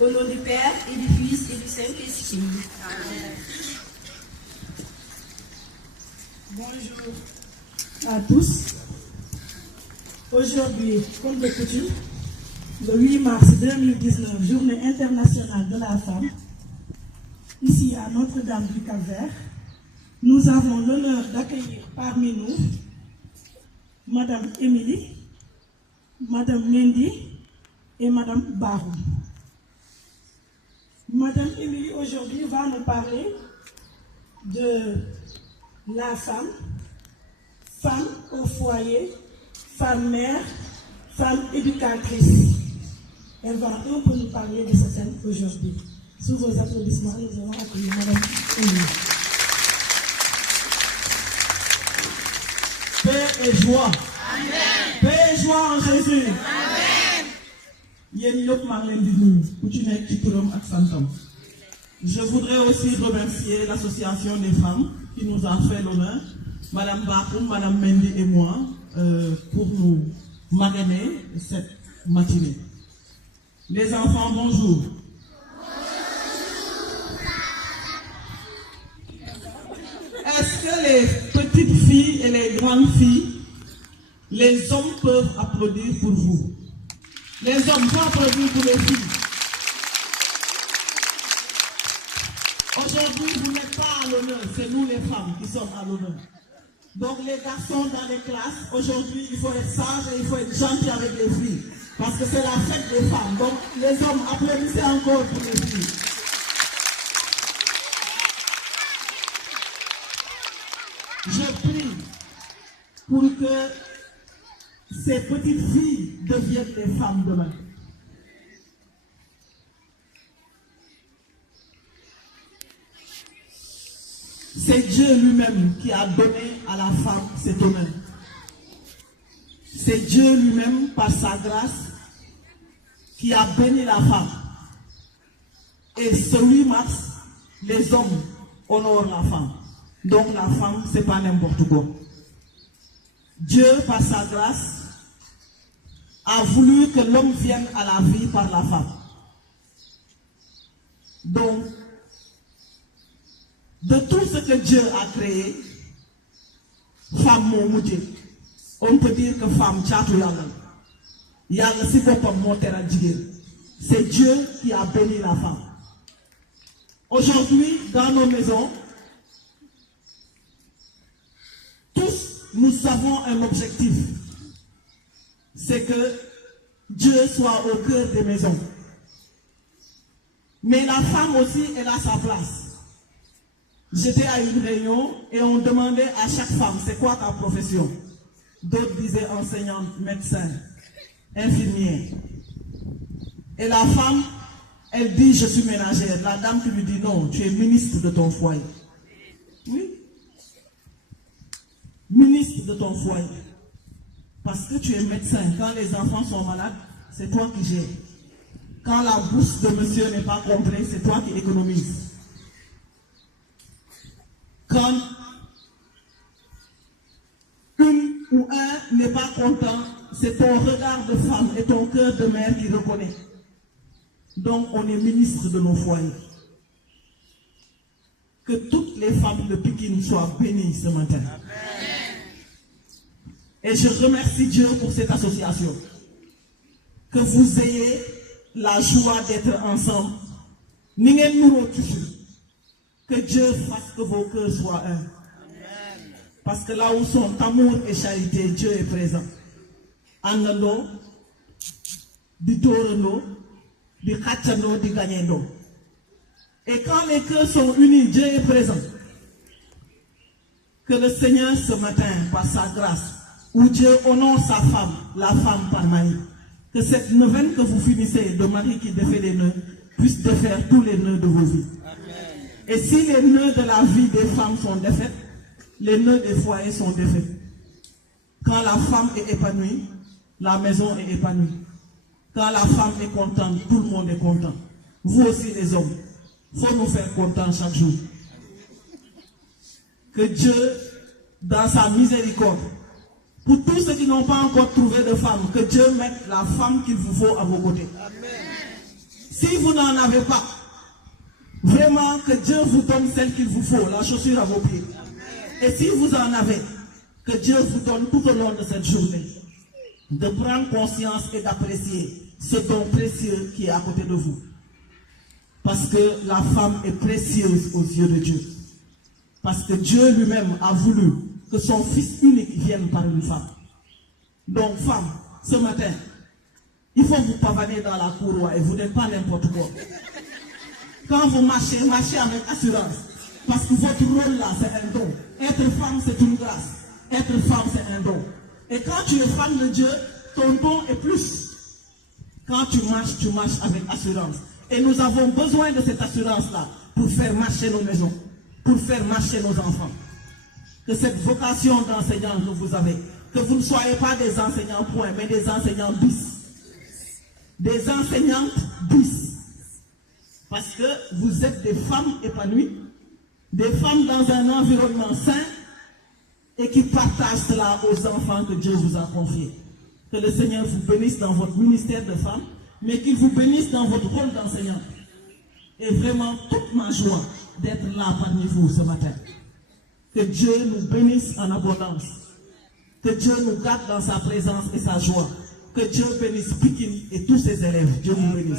Au nom du Père et du Fils et du Saint-Esprit. Amen. Bonjour à tous. Aujourd'hui, comme de coutume, le 8 mars 2019, Journée internationale de la femme, ici à Notre-Dame du Calvaire, nous avons l'honneur d'accueillir parmi nous Madame Émilie, Madame Mendy et Madame Barou. Madame Émilie aujourd'hui va nous parler de la femme, femme au foyer, femme mère, femme éducatrice. Elle va un peu nous parler de ce thème aujourd'hui. Sous vos applaudissements, nous allons accueillir Madame Émilie. Paix et joie. Amen. Paix et joie en Jésus. Amen. Je voudrais aussi remercier l'association des femmes qui nous a fait l'honneur, Madame Bakoum, Madame Mendy et moi, pour nous marrainer cette matinée. Les enfants, bonjour. Est-ce que les petites filles et les grandes filles, les hommes peuvent applaudir pour vous? Les hommes peuvent applaudir pour les filles. Aujourd'hui, vous n'êtes pas à l'honneur, c'est nous les femmes qui sommes à l'honneur. Donc les garçons dans les classes, aujourd'hui, il faut être sage et il faut être gentil avec les filles. Parce que c'est la fête des femmes. Donc les hommes, applaudissez encore pour les filles. Je prie pour que ces petites filles deviennent les femmes demain. C'est Dieu lui-même qui a donné à la femme cet honneur. C'est Dieu lui-même, par sa grâce, qui a béni la femme. Et ce 8 mars, les hommes honorent la femme. Donc la femme, ce n'est pas n'importe quoi. Dieu, par sa grâce, a voulu que l'homme vienne à la vie par la femme. Donc, de tout ce que Dieu a créé, femme momoudje, on peut dire que femme tchatou yalla. Yalla si bopam mo teral jigéen. C'est Dieu qui a béni la femme. Aujourd'hui, dans nos maisons, tous nous avons un objectif. C'est que Dieu soit au cœur des maisons. Mais la femme aussi, elle a sa place. J'étais à une réunion et on demandait à chaque femme, c'est quoi ta profession? D'autres disaient enseignante, médecin, infirmière. Et la femme, elle dit, je suis ménagère. La dame qui lui dit, non, tu es ministre de ton foyer. Oui. Ministre de ton foyer. Parce que tu es médecin. Quand les enfants sont malades, c'est toi qui gères. Quand la bourse de monsieur n'est pas complète, c'est toi qui économises. Quand une ou un n'est pas content, c'est ton regard de femme et ton cœur de mère qui reconnaît. Donc on est ministre de nos foyers. Que toutes les femmes de Pikine soient bénies ce matin. Amen. Et je remercie Dieu pour cette association. Que vous ayez la joie d'être ensemble. Que Dieu fasse que vos cœurs soient un. Amen. Parce que là où sont amour et charité, Dieu est présent. Andando, di dorando, di kachando, di gagnando. Et quand les cœurs sont unis, Dieu est présent. Que le Seigneur ce matin, par sa grâce, où Dieu honore sa femme, la femme par Marie, que cette neuvaine que vous finissez de Marie qui défait les nœuds, puisse défaire tous les nœuds de vos vies. Et si les nœuds de la vie des femmes sont défaits, les nœuds des foyers sont défaits. Quand la femme est épanouie, la maison est épanouie. Quand la femme est contente, tout le monde est content. Vous aussi les hommes, il faut nous faire contents chaque jour. Que Dieu, dans sa miséricorde, pour tous ceux qui n'ont pas encore trouvé de femme, que Dieu mette la femme qu'il vous faut à vos côtés. Amen. Si vous n'en avez pas, vraiment que Dieu vous donne celle qu'il vous faut, la chaussure à vos pieds. Et si vous en avez, que Dieu vous donne tout au long de cette journée de prendre conscience et d'apprécier ce don précieux qui est à côté de vous. Parce que la femme est précieuse aux yeux de Dieu. Parce que Dieu lui-même a voulu que son fils unique vienne par une femme. Donc, femme, ce matin, il faut vous pavaner dans la cour et vous n'êtes pas n'importe quoi. Quand vous marchez, marchez avec assurance. Parce que votre rôle là, c'est un don. Être femme, c'est une grâce. Être femme, c'est un don. Et quand tu es femme de Dieu, ton don est plus. Quand tu marches avec assurance. Et nous avons besoin de cette assurance-là pour faire marcher nos maisons, pour faire marcher nos enfants. Que cette vocation d'enseignant que vous avez, que vous ne soyez pas des enseignants point, mais des enseignants bis. Des enseignantes bis. Parce que vous êtes des femmes épanouies, des femmes dans un environnement sain et qui partagent cela aux enfants que Dieu vous a confiés. Que le Seigneur vous bénisse dans votre ministère de femme, mais qu'il vous bénisse dans votre rôle d'enseignante. Et vraiment, toute ma joie d'être là parmi vous ce matin. Que Dieu nous bénisse en abondance. Que Dieu nous garde dans sa présence et sa joie. Que Dieu bénisse Pikine et tous ses élèves. Dieu vous bénisse.